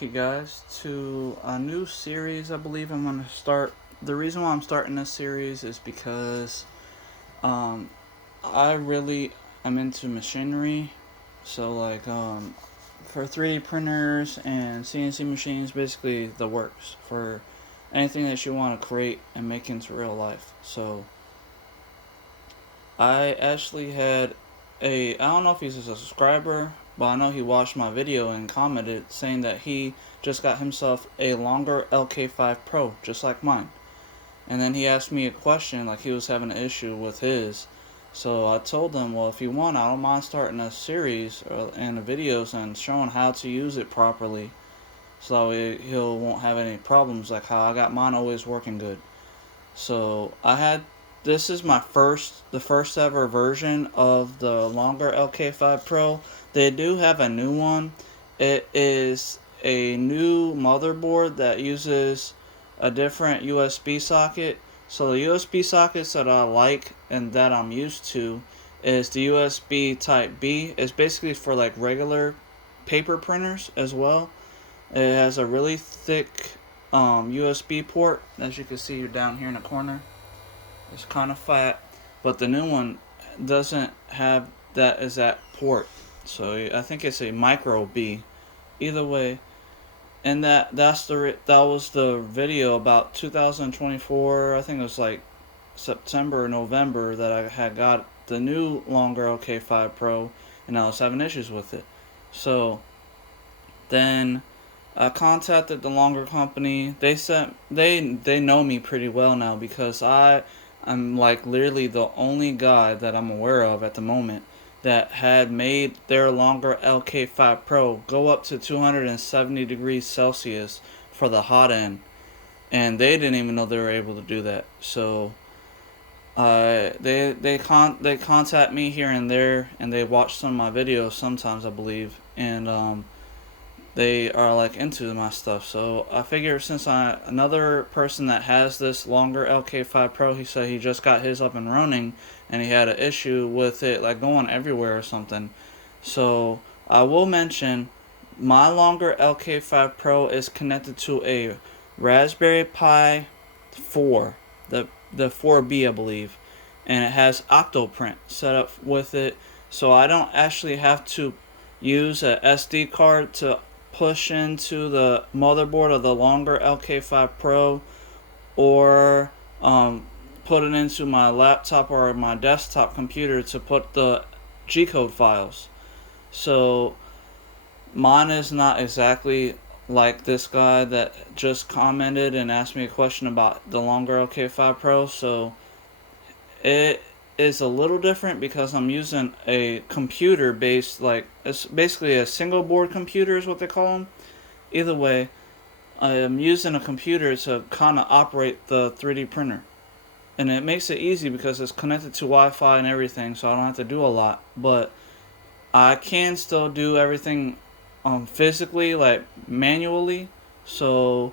you guys to a new series. I believe I'm going to start. The reason why I'm starting this series is because um, I really am into machinery. So, for 3D printers and CNC machines, basically the works for anything that you want to create and make into real life. So, I actually had I don't know if he's a subscriber, but I know he watched my video and commented saying that he just got himself a longer LK5 Pro, just like mine. And then he asked me a question, like he was having an issue with his. So I told him, well, if you want, I don't mind starting a series and videos and showing how to use it properly, so he won't have any problems like how I got mine always working good. So this is the first ever version of the longer LK5 Pro. They do have a new one. It is a new motherboard that uses a different USB socket. So the USB sockets that I like and that I'm used to is the USB Type B. It's basically for like regular paper printers as well. It has a really thick USB port, as you can see down here in the corner. It's kind of fat, but the new one doesn't have that exact port. So I think it's a micro B. Either way, and that was the video about 2024. I think it was like September or November that I had got the new longer LK5 Pro, and I was having issues with it. So then I contacted the longer company. They said they know me pretty well now because I'm like literally the only guy that I'm aware of at the moment that had made their longer LK5 Pro go up to 270 degrees Celsius for the hot end, and they didn't even know they were able to do that. So they contact me here and there, and they watch some of my videos sometimes, I believe, and they are like into my stuff. So I figure since another person that has this longer LK5 Pro, he said he just got his up and running and he had an issue with it like going everywhere or something. So I will mention my longer LK5 Pro is connected to a Raspberry Pi 4, the 4B I believe, and it has Octoprint set up with it, so I don't actually have to use a SD card to push into the motherboard of the longer LK5 Pro, or put it into my laptop or my desktop computer to put the G-code files. So mine is not exactly like this guy that just commented and asked me a question about the longer LK5 Pro. So it is a little different because I'm using a computer based, like it's basically a single board computer is what they call them. Either way, I am using a computer to kind of operate the 3D printer, and it makes it easy because it's connected to Wi-Fi and everything, so I don't have to do a lot. But I can still do everything physically, like manually. So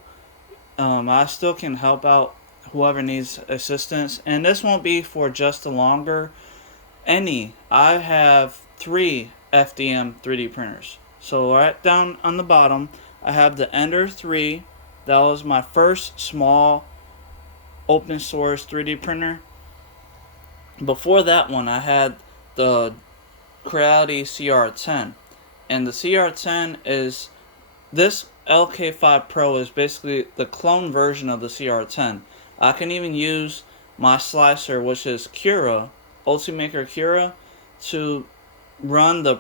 I still can help out whoever needs assistance. And this won't be for just the longer. I have 3 FDM 3D printers. So right down on the bottom, I have the Ender 3. That was my first small open source 3D printer. Before that one, I had the Creality CR10. And the CR10 is, this LK5 Pro is basically the clone version of the CR10. I can even use my slicer, which is Cura, Ultimaker Cura, to run the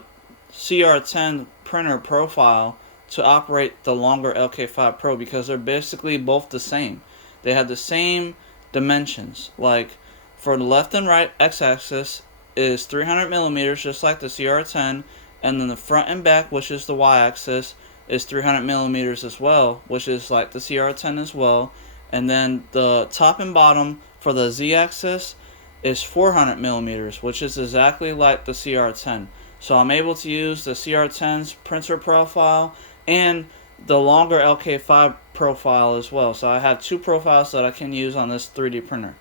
CR10 printer profile to operate the longer LK5 Pro because they're basically both the same. They have the same dimensions. Like for the left and right x-axis is 300 millimeters, just like the CR10, and then the front and back, which is the y-axis, is 300 millimeters as well, which is like the CR10 as well. And then the top and bottom for the z-axis is 400 millimeters, which is exactly like the CR10. So I'm able to use the CR10's printer profile and the longer LK5 profile as well. So I have 2 profiles that I can use on this 3D printer.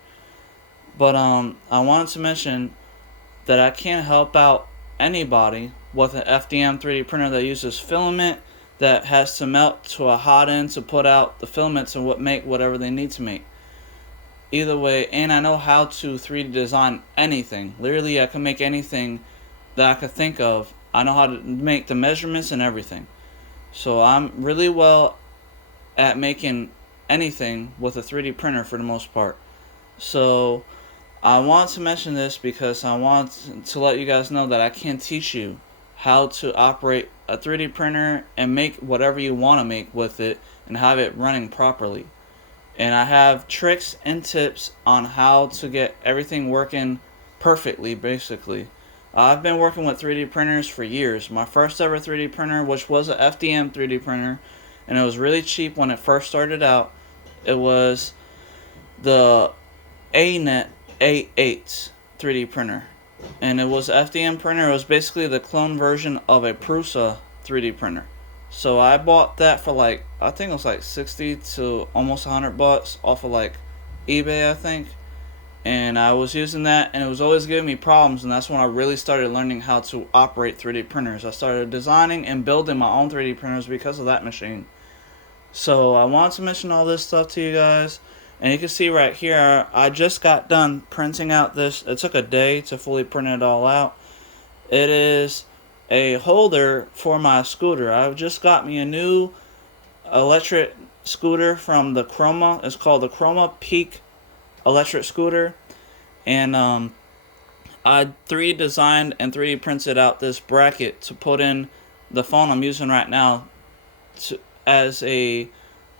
But I wanted to mention that I can help out anybody with an FDM 3D printer that uses filament that has to melt to a hot end to put out the filaments and make whatever they need to make. Either way, and I know how to 3D design anything. Literally, I can make anything that I could think of. I know how to make the measurements and everything. So I'm really well at making anything with a 3D printer for the most part. So I want to mention this because I want to let you guys know that I can teach you how to operate a 3D printer and make whatever you want to make with it and have it running properly. And I have tricks and tips on how to get everything working perfectly, basically. I've been working with 3D printers for years. My first ever 3D printer, which was a FDM 3D printer, and it was really cheap when it first started out. It was the ANET A8 3D printer. And it was an FDM printer. It was basically the clone version of a Prusa 3D printer. So I bought that for like, I think it was like 60 to almost $100 off of like eBay, I think. And I was using that, and it was always giving me problems, and that's when I really started learning how to operate 3D printers. I started designing and building my own 3D printers because of that machine. So I wanted to mention all this stuff to you guys. And you can see right here, I just got done printing out this. It took a day to fully print it all out. It is a holder for my scooter. I just got me a new electric scooter from the Chroma. It's called the Chroma Peak electric scooter. And I 3D designed and 3D printed out this bracket to put in the phone I'm using right now as a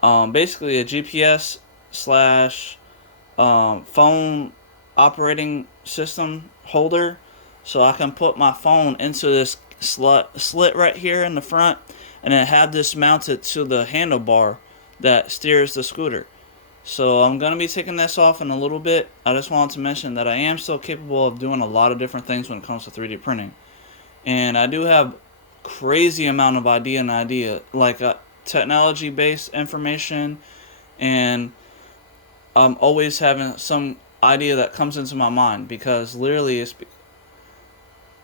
basically a GPS slash phone operating system holder, so I can put my phone into this slit right here in the front, and then have this mounted to the handlebar that steers the scooter. So I'm going to be taking this off in a little bit. I just wanted to mention that I am still capable of doing a lot of different things when it comes to 3D printing. And I do have crazy amount of idea, like technology-based information, and I'm always having some idea that comes into my mind, because literally it's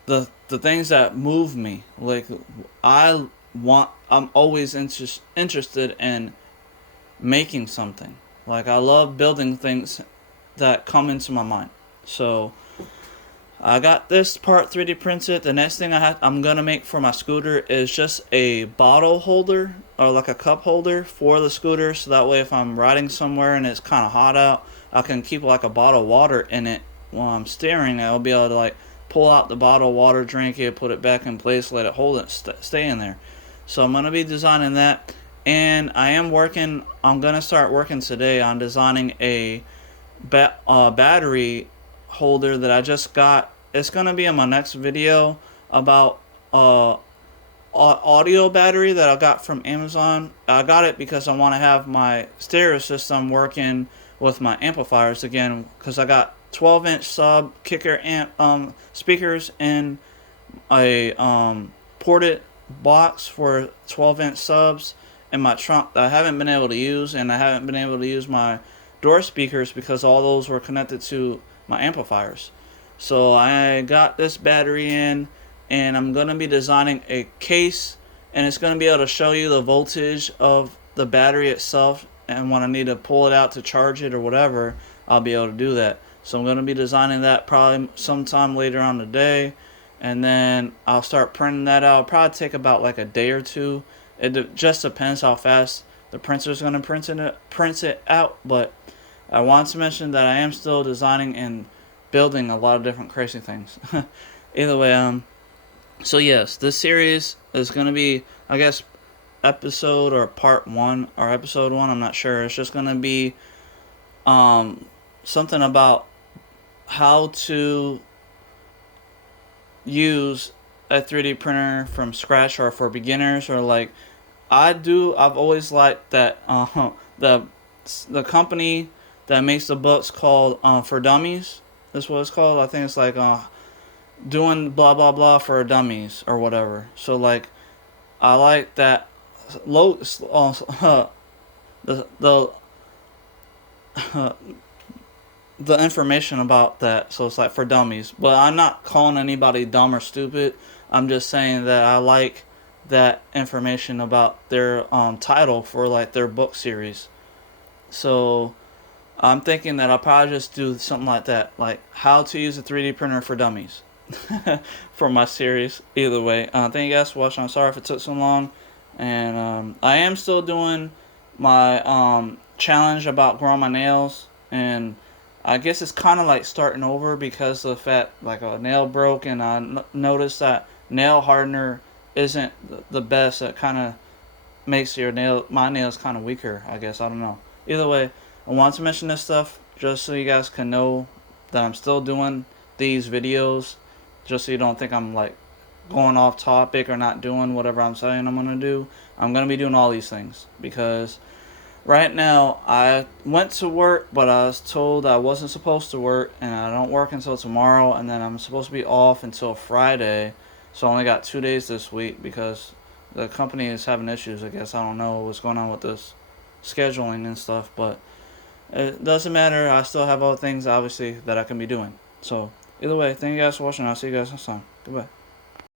the things that move me. Like I'm always interested in making something. Like I love building things that come into my mind. So I got this part 3D printed. The next thing I'm gonna make for my scooter is just a bottle holder, or like a cup holder for the scooter, so that way if I'm riding somewhere and it's kind of hot out, I can keep like a bottle of water in it while I'm steering. I'll be able to like pull out the bottle of water, drink it, put it back in place, let it hold it, stay in there. So I'm gonna be designing that. And I'm going to start working today on designing a battery holder that I just got. It's going to be in my next video about audio battery that I got from Amazon. I got it because I want to have my stereo system working with my amplifiers again, because I got 12-inch sub kicker amp speakers in a ported box for 12-inch subs in my trunk that I haven't been able to use, and I haven't been able to use my door speakers because all those were connected to my amplifiers. So I got this battery in, and I'm going to be designing a case, and it's going to be able to show you the voltage of the battery itself, and when I need to pull it out to charge it or whatever, I'll be able to do that. So I'm going to be designing that probably sometime later on today, and then I'll start printing that out. It'll probably take about like a day or two. It just depends how fast the printer's going to print it out. But I want to mention that I am still designing and building a lot of different crazy things. Either way, so yes, this series is going to be, I guess, episode or part 1 or episode 1. I'm not sure. It's just going to be something about how to use a 3D printer from scratch, or for beginners, or like I've always liked that the company that makes the books called For Dummies. That's what it's called. I think it's like doing blah blah blah for dummies or whatever. So like I like that the information about that. So it's like for dummies, but I'm not calling anybody dumb or stupid. I'm just saying that I like that information about their title for like their book series. So I'm thinking that I'll probably just do something like that, like how to use a 3D printer for dummies for my series. Either way, thank you guys for watching. I'm sorry if it took so long, and I am still doing my challenge about growing my nails, and I guess it's kind of like starting over because of the fact like a nail broke, and noticed that nail hardener isn't the best. It kind of makes my nails kind of weaker, I guess. I don't know. Either way, I want to mention this stuff just so you guys can know that I'm still doing these videos, just so you don't think I'm like going off topic or not doing whatever I'm saying I'm gonna do. I'm gonna be doing all these things because right now I went to work, but I was told I wasn't supposed to work, and I don't work until tomorrow, and then I'm supposed to be off until Friday. So I only got 2 days this week because the company is having issues. I guess I don't know what's going on with this scheduling and stuff, but it doesn't matter. I still have other things obviously that I can be doing. So either way, thank you guys for watching. I'll see you guys next time. Goodbye.